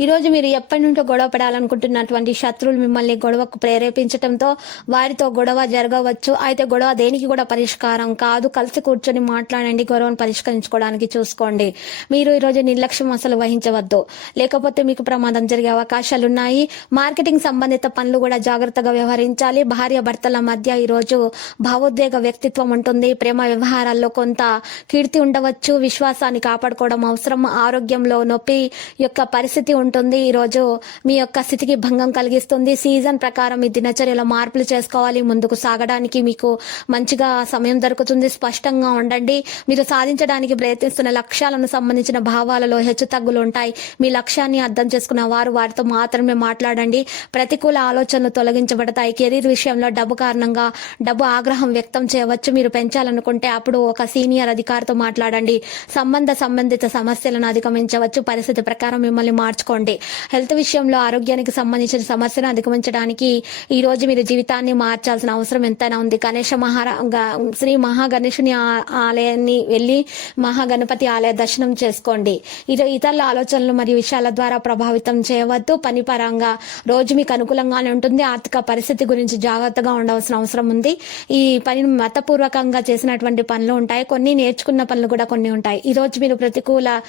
ఈరోజు మీరు ఎప్పటి నుంచో గొడవ పడాలనుకుంటున్నటువంటి శత్రువులు మిమ్మల్ని గొడవకు ప్రేరేపించడంతో వారితో గొడవ జరగవచ్చు. అయితే గొడవ దేనికి కూడా పరిష్కారం కాదు. కలిసి కూర్చొని మాట్లాడండి గొడవను పరిష్కరించుకోవడానికి చూసుకోండి. మీరు ఈరోజు నిర్లక్ష్యం అసలు వహించవద్దు. లేకపోతే మీకు ప్రమాదం జరిగే అవకాశాలు ఉన్నాయి మార్కెటింగ్ సంబంధిత పనులు కూడా జాగ్రత్తగా వ్యవహరించాలి. భార్య భర్తల మధ్య ఈరోజు భావోద్వేగ వ్యక్తిత్వం ఉంటుంది. ప్రేమ వ్యవహారాల్లో కొంత కీర్తి ఉండవచ్చు. విశ్వాసాన్ని కాపాడుకోవడం అవసరం. ఆరోగ్యంలో నొప్పి యొక్క పరిస్థితి ఉంటుంది ఈ రోజు మీ యొక్క స్థితికి భంగం కలిగిస్తుంది. సీజన్ ప్రకారం మీ దినచర్యలో మార్పులు చేసుకోవాలి. ముందుకు సాగడానికి మీకు మంచిగా సమయం దొరుకుతుంది. స్పష్టంగా ఉండండి. మీరు సాధించడానికి ప్రయత్నిస్తున్న లక్ష్యాలను సంబంధించిన భావాలలో హెచ్చు తగ్గులు ఉంటాయి. మీ లక్ష్యాన్ని అర్థం చేసుకున్న వారు వారితో మాత్రమే మాట్లాడండి. ప్రతికూల ఆలోచనలు తొలగించబడతాయి. కెరీర్ విషయంలో డబ్బు కారణంగా డబ్బు ఆగ్రహం వ్యక్తం చేయవచ్చు. మీరు పెంచాలనుకుంటే అప్పుడు ఒక సీనియర్ అధికారితో మాట్లాడండి. సంబంధ సంబంధిత సమస్యలను అధిగమించవచ్చు. పరిస్థితి ప్రకారం మిమ్మల్ని మార్చుకో చేసుకోండి హెల్త్ విషయంలో ఆరోగ్యానికి సంబంధించిన సమస్యను అధిగమించడానికి ఈ రోజు మీరు జీవితాన్ని మార్చాల్సిన అవసరం ఎంతైనా ఉంది. గణేష మహారా శ్రీ మహాగణేశుని ఆ- ఆలయాన్ని వెళ్ళి మహాగణపతి ఆలయ దర్శనం చేసుకోండి. ఇది ఇతరుల ఆలోచనలు మరియు విషయాల ద్వారా ప్రభావితం చేయవద్దు. పని పరంగా రోజు మీకు అనుకూలంగానే ఉంటుంది. ఆర్థిక పరిస్థితి గురించి జాగ్రత్తగా ఉండవలసిన అవసరం ఉంది. ఈ పనిని మతపూర్వకంగా చేసినటువంటి పనులు ఉంటాయి. కొన్ని నేర్చుకున్న పనులు కూడా కొన్ని ఉంటాయి. ఈ రోజు మీరు ప్రతికూల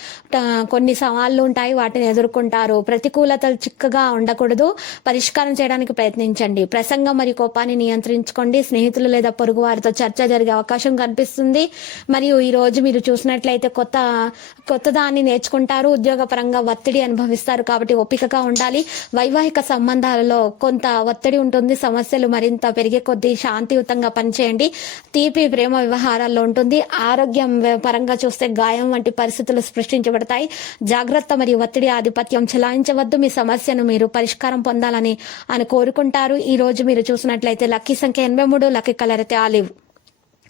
కొన్ని సవాళ్ళు ఉంటాయి. వాటిని ఎదుర్కొంటారు. ప్రతికూలతలు చిక్కగా ఉండకూడదు. పరిష్కారం చేయడానికి ప్రయత్నించండి. ప్రసంగం మరియు కోపాన్ని నియంత్రించుకోండి. స్నేహితులు లేదా పొరుగు వారితో చర్చ జరిగే అవకాశం కనిపిస్తుంది. మరియు ఈ రోజు మీరు చూసినట్లయితే కొత్త కొత్త దాన్ని నేర్చుకుంటారు. ఉద్యోగపరంగా ఒత్తిడి అనుభవిస్తారు కాబట్టి ఓపికగా ఉండాలి. వైవాహిక సంబంధాలలో కొంత ఒత్తిడి ఉంటుంది. సమస్యలు మరింత పెరిగే కొద్దీ శాంతియుతంగా పనిచేయండి. తీపి ప్రేమ వ్యవహారాల్లో ఉంటుంది. ఆరోగ్యం పరంగా చూస్తే గాయం వంటి పరిస్థితులు సృష్టించబడతాయి. జాగ్రత్త మరియు ఒత్తిడి ఆధిపత్యం చెలాయించవద్దు. మీ సమస్యను మీరు పరిష్కారం పొందాలని అని కోరుకుంటారు. ఈ రోజు మీరు చూసినట్లయితే లక్కీ సంఖ్య ఎనభై మూడు లక్కీ కలర్ అయితే ఆలివ్.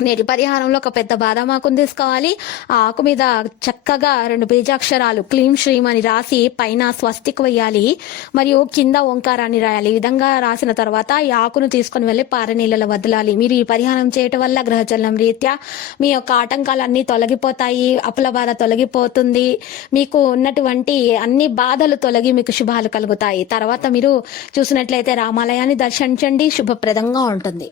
నేటి పరిహారంలో ఒక పెద్ద బాదం ఆకును తీసుకోవాలి. ఆ ఆకు మీద చక్కగా రెండు బీజాక్షరాలు క్లీం శ్రీం అని రాసి పైన స్వస్తిక్ వేయాలి. మరియు కింద ఓంకారాన్ని రాయాలి. ఈ విధంగా రాసిన తర్వాత ఈ ఆకును తీసుకొని వెళ్ళి పారనీళ్ళలో వదలాలి. మీరు ఈ పరిహారం చేయటం వల్ల గ్రహచలనం రీత్యా మీ యొక్క ఆటంకాలన్నీ తొలగిపోతాయి. అప్పుల బాధ తొలగిపోతుంది. మీకు ఉన్నటువంటి అన్ని బాధలు తొలగి మీకు శుభాలు కలుగుతాయి. తర్వాత మీరు చూసినట్లయితే రామాలయాన్ని దర్శించండి. శుభప్రదంగా ఉంటుంది.